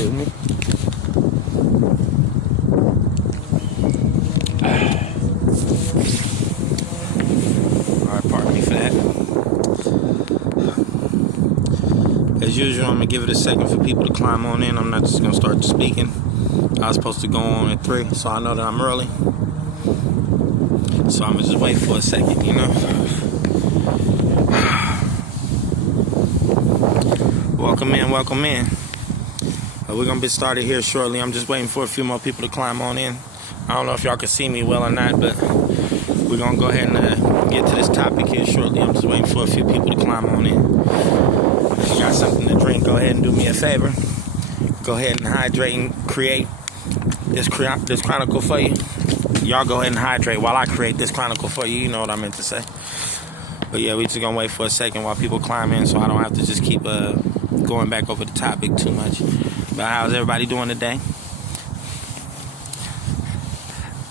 Excuse me. Alright, pardon me for that. As usual, I'm going to give it a second for people to climb on in. I'm not just going to start speaking. I was supposed to go on at 3, so I know that I'm early. So I'm going to just wait for a second, you know. Welcome in, welcome in. We're going to get started here shortly. I'm just waiting for a few more people to climb on in. I don't know if y'all can see me well or not, but we're going to go ahead and get to this topic here shortly. I'm just waiting for a few people to climb on in. If you got something to drink, go ahead and do me a favor. Go ahead and hydrate and create this chronicle for you. Y'all go ahead and hydrate while I create this chronicle for you. You know what I meant to say. But yeah, we just going to wait for a second while people climb in so I don't have to just keep going back over the topic too much. But how's everybody doing today?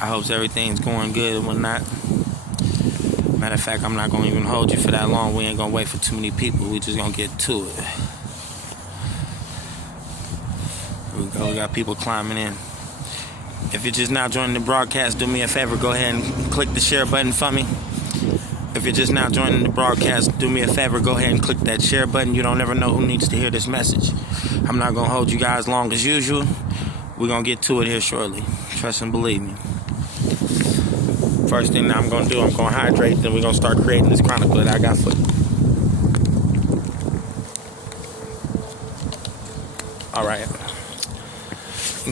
I hope everything's going good and whatnot. Matter of fact, I'm not going to even hold you for that long. We ain't going to wait for too many people. We just going to get to it. Here we go. We got people climbing in. If you're just now joining the broadcast, do me a favor. Go ahead and click the share button for me. If you're just now joining the broadcast, do me a favor. Go ahead and click that share button. You don't never know who needs to hear this message. I'm not going to hold you guys long as usual. We're going to get to it here shortly. Trust and believe me. First thing that I'm going to do, I'm going to hydrate. Then we're going to start creating this chronicle that I got for you. All right.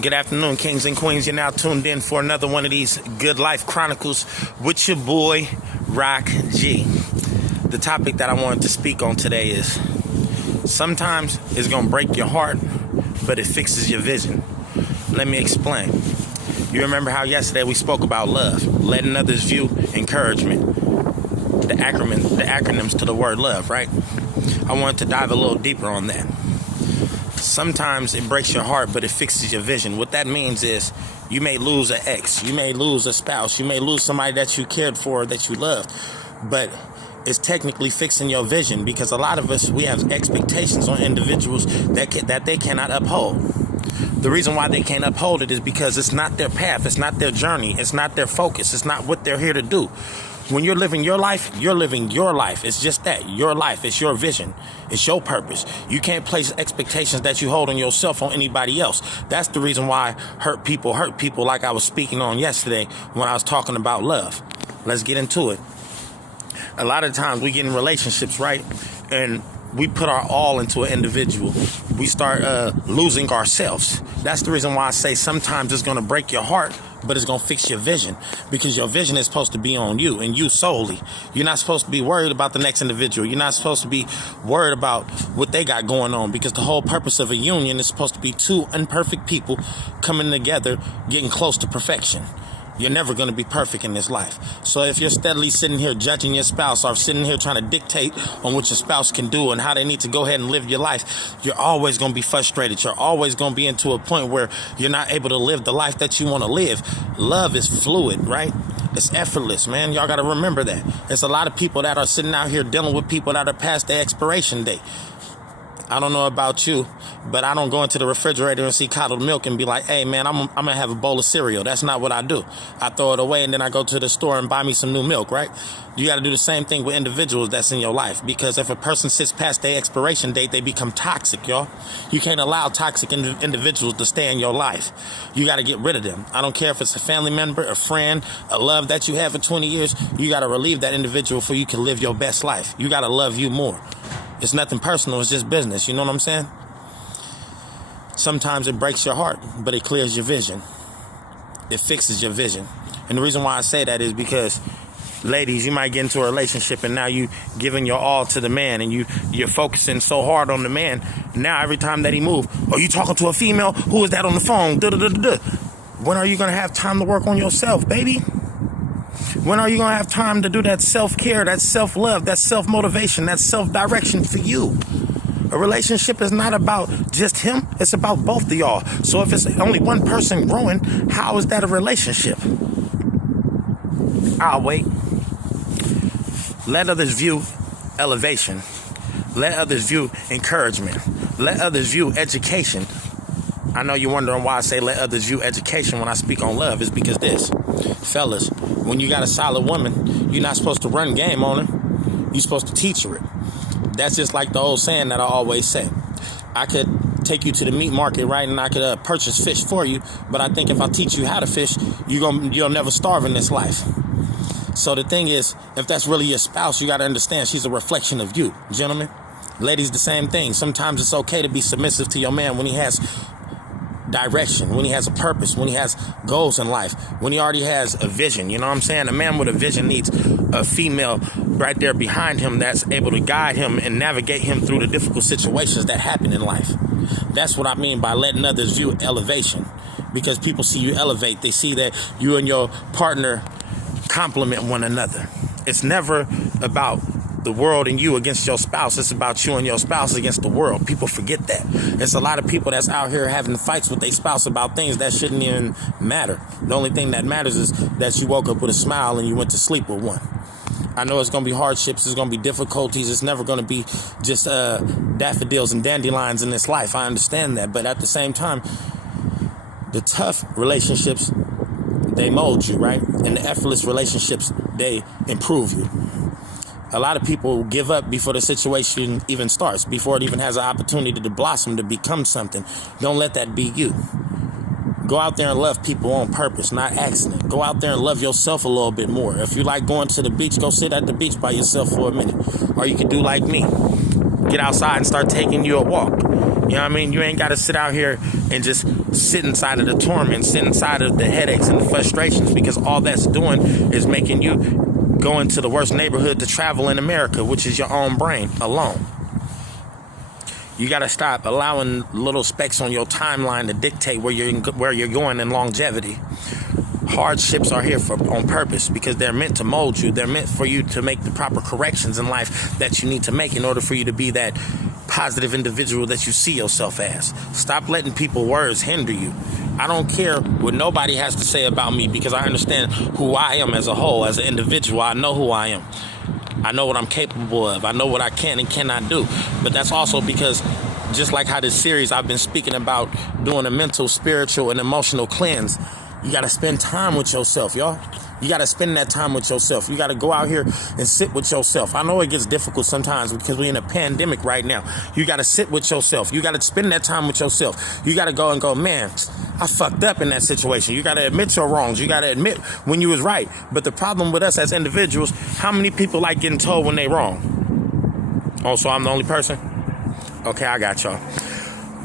Good afternoon, kings and queens. You're now tuned in for another one of these Good Life Chronicles with your boy, Rock G. The topic that I wanted to speak on today is sometimes it's going to break your heart, but it fixes your vision. Let me explain. You remember how yesterday we spoke about love, letting others view encouragement, the acronyms to the word love, right? I wanted to dive a little deeper on that. Sometimes it breaks your heart, but it fixes your vision. What that means is you may lose an ex, you may lose a spouse, you may lose somebody that you cared for, that you loved, but it's technically fixing your vision because a lot of us, we have expectations on individuals that they cannot uphold. The reason why they can't uphold it is because it's not their path, it's not their journey, it's not their focus, it's not what they're here to do. When you're living your life, you're living your life. It's just that, your life. It's your vision. It's your purpose. You can't place expectations that you hold on yourself on anybody else. That's the reason why hurt people like I was speaking on yesterday when I was talking about love. Let's get into it. A lot of times we get in relationships, right? And we put our all into an individual. We start losing ourselves. That's the reason why I say sometimes it's going to break your heart, but it's going to fix your vision, because your vision is supposed to be on you and you solely. You're not supposed to be worried about the next individual. You're not supposed to be worried about what they got going on, because the whole purpose of a union is supposed to be two imperfect people coming together, getting close to perfection. You're never going to be perfect in this life. So if you're steadily sitting here judging your spouse or sitting here trying to dictate on what your spouse can do and how they need to go ahead and live your life, you're always going to be frustrated. You're always going to be into a point where you're not able to live the life that you want to live. Love is fluid, right? It's effortless, man. Y'all got to remember that. There's a lot of people that are sitting out here dealing with people that are past their expiration date. I don't know about you, but I don't go into the refrigerator and see curdled milk and be like, hey, man, I'm going to have a bowl of cereal. That's not what I do. I throw it away and then I go to the store and buy me some new milk, right? You got to do the same thing with individuals that's in your life, because if a person sits past their expiration date, they become toxic, y'all. You can't allow toxic individuals to stay in your life. You got to get rid of them. I don't care if it's a family member, a friend, a love that you have for 20 years. You got to relieve that individual so you can live your best life. You got to love you more. It's nothing personal. It's just business. You know what I'm saying? Sometimes it breaks your heart, but it clears your vision. It fixes your vision. And the reason why I say that is because, ladies, you might get into a relationship and now you giving your all to the man and you're focusing so hard on the man. Now every time that he moves, are you talking to a female? Who is that on the phone? When are you going to have time to work on yourself, baby? When are you going to have time to do that self-care, that self-love, that self-motivation, that self-direction for you? A relationship is not about just him. It's about both of y'all. So if it's only one person growing, how is that a relationship? I'll wait. Let others view elevation. Let others view encouragement. Let others view education. I know you're wondering why I say let others view education when I speak on love. It's because this, fellas, when you got a solid woman, you're not supposed to run game on her. You're supposed to teach her it. That's just like the old saying that I always say. I could take you to the meat market, right, and I could purchase fish for you, but I think if I teach you how to fish, you'll never starve in this life. So the thing is, if that's really your spouse, you got to understand she's a reflection of you, gentlemen. Ladies, the same thing. Sometimes it's okay to be submissive to your man when he has direction, when he has a purpose, when he has goals in life, when he already has a vision. You know what I'm saying? A man with a vision needs a female right there behind him that's able to guide him and navigate him through the difficult situations that happen in life. That's what I mean by letting others view elevation. Because people see you elevate, they see that you and your partner complement one another. It's never about the world and you against your spouse. It's about you and your spouse against the world. People forget that. There's a lot of people that's out here having fights with their spouse about things that shouldn't even matter. The only thing that matters is that you woke up with a smile and you went to sleep with one. I know it's going to be hardships. It's going to be difficulties. It's never going to be just daffodils and dandelions in this life. I understand that. But at the same time, the tough relationships, they mold you, right? And the effortless relationships, they improve you. A lot of people give up before the situation even starts, before it even has an opportunity to blossom, to become something. Don't let that be you. Go out there and love people on purpose, not accident. Go out there and love yourself a little bit more. If you like going to the beach, go sit at the beach by yourself for a minute. Or you could do like me. Get outside and start taking you a walk. You know what I mean? You ain't got to sit out here and just sit inside of the torment, sit inside of the headaches and the frustrations, because all that's doing is making you go into the worst neighborhood to travel in America, which is your own brain alone. You got to stop allowing little specks on your timeline to dictate where you're going in longevity. Hardships are here on purpose because they're meant to mold you. They're meant for you to make the proper corrections in life that you need to make in order for you to be that positive individual that you see yourself as. Stop letting people's words hinder you. I don't care what nobody has to say about me, because I understand who I am as a whole, as an individual. I know who I am. I know what I'm capable of. I know what I can and cannot do. But that's also because, just like how this series I've been speaking about doing a mental, spiritual, and emotional cleanse, you got to spend time with yourself, y'all. You got to spend that time with yourself. You got to go out here and sit with yourself. I know it gets difficult sometimes because we're in a pandemic right now. You got to sit with yourself. You got to spend that time with yourself. You got to go and go, man, I fucked up in that situation. You got to admit your wrongs. You got to admit when you was right. But the problem with us as individuals, how many people like getting told when they wrong? Oh, so I'm the only person? Okay, I got y'all.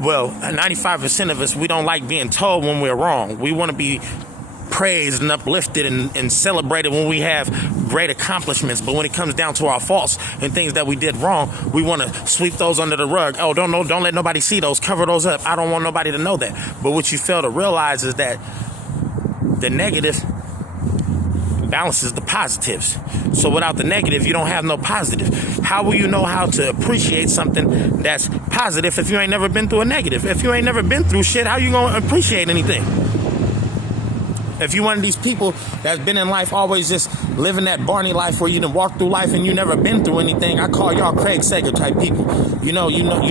Well, 95% of us, we don't like being told when we're wrong. We want to be praised and uplifted and celebrated when we have great accomplishments. But when it comes down to our faults and things that we did wrong, we want to sweep those under the rug. Oh, don't let nobody see those. Cover those up. I don't want nobody to know that. But what you fail to realize is that the negative balances the positives. So without the negative, you don't have no positive. How will you know how to appreciate something that's positive if you ain't never been through a negative? If you ain't never been through shit, how you gonna appreciate anything? If you're one of these people that's been in life always just living that Barney life where you done walk through life and you never been through anything, I call y'all Craig Sager type people. You know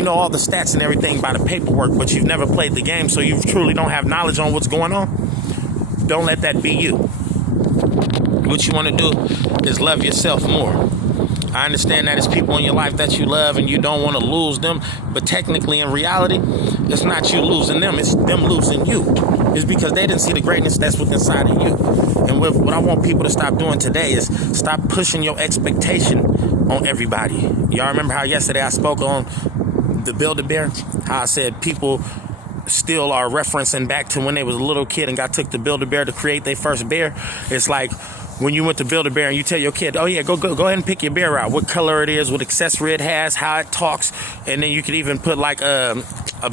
all the stats and everything by the paperwork, but you've never played the game, so you truly don't have knowledge on what's going on. Don't let that be you. What you want to do is love yourself more. I understand that it's people in your life that you love and you don't want to lose them, but technically in reality, it's not you losing them, it's them losing you. It's because they didn't see the greatness that's within inside of you. And what I want people to stop doing today is stop pushing your expectation on everybody. Y'all remember how yesterday I spoke on the Build-A-Bear? How I said people still are referencing back to when they was a little kid and got took to Build-A-Bear to create their first bear. It's like when you went to Build-A-Bear and you tell your kid, oh yeah, go ahead and pick your bear out, what color it is, what accessory it has, how it talks, and then you could even put like a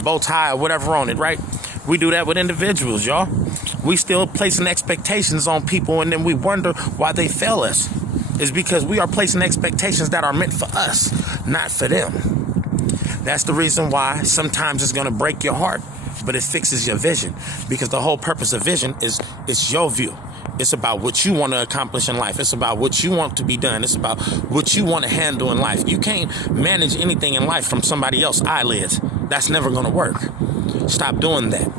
bow tie or whatever on it, right? We do that with individuals, y'all. We still placing expectations on people, and then we wonder why they fail us. It's because we are placing expectations that are meant for us, not for them. That's the reason why sometimes it's going to break your heart, but it fixes your vision, because the whole purpose of vision is it's your view. It's about what you want to accomplish in life. It's about what you want to be done. It's about what you want to handle in life. You can't manage anything in life from somebody else's eyelids. That's never going to work. Stop doing that.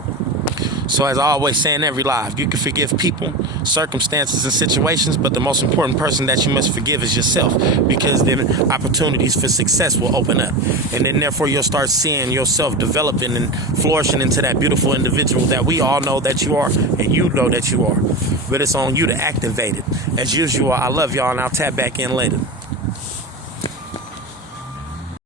So as I always say in every live, you can forgive people, circumstances, and situations, but the most important person that you must forgive is yourself, because then opportunities for success will open up. And then therefore you'll start seeing yourself developing and flourishing into that beautiful individual that we all know that you are, and you know that you are. But it's on you to activate it. As usual, I love y'all, and I'll tap back in later.